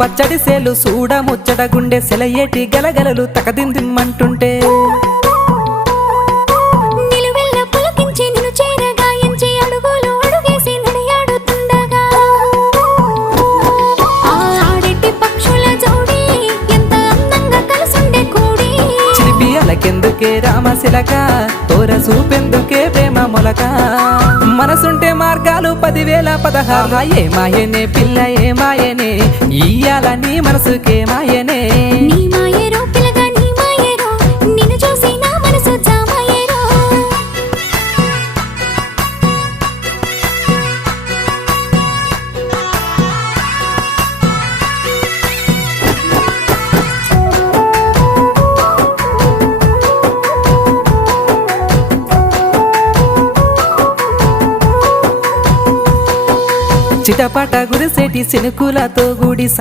పచ్చడి సేలు సూడ ముచ్చట గుండె సెలయేటి గలగలలు తకదిందిమ్మంటుంటే నిలువెల్ల పులకించి నిన్ను చేరగాయించి అడుగులు అడుగేసి నడియాడుతుండగా ఆడెట్టి పక్షుల జోడి ఎంత అందంగా కలుసుండే కూడి చిలిపియలకెందుకే రామశిలక తోర చూపెందుకే ప్రేమ మొలక మనసుంటే మార్గాలు 10,016 ఏమాయనే పిల్ల ఏమాయనే ఇయ్యాల నీ మనసుకే మాయనే నీ మాయేరో పిల్లగా నీ మాయేరో నిన్ను చూసి నా మనసు జామాయేరో చిటపట గురిసేటి సినుకులతో గుడి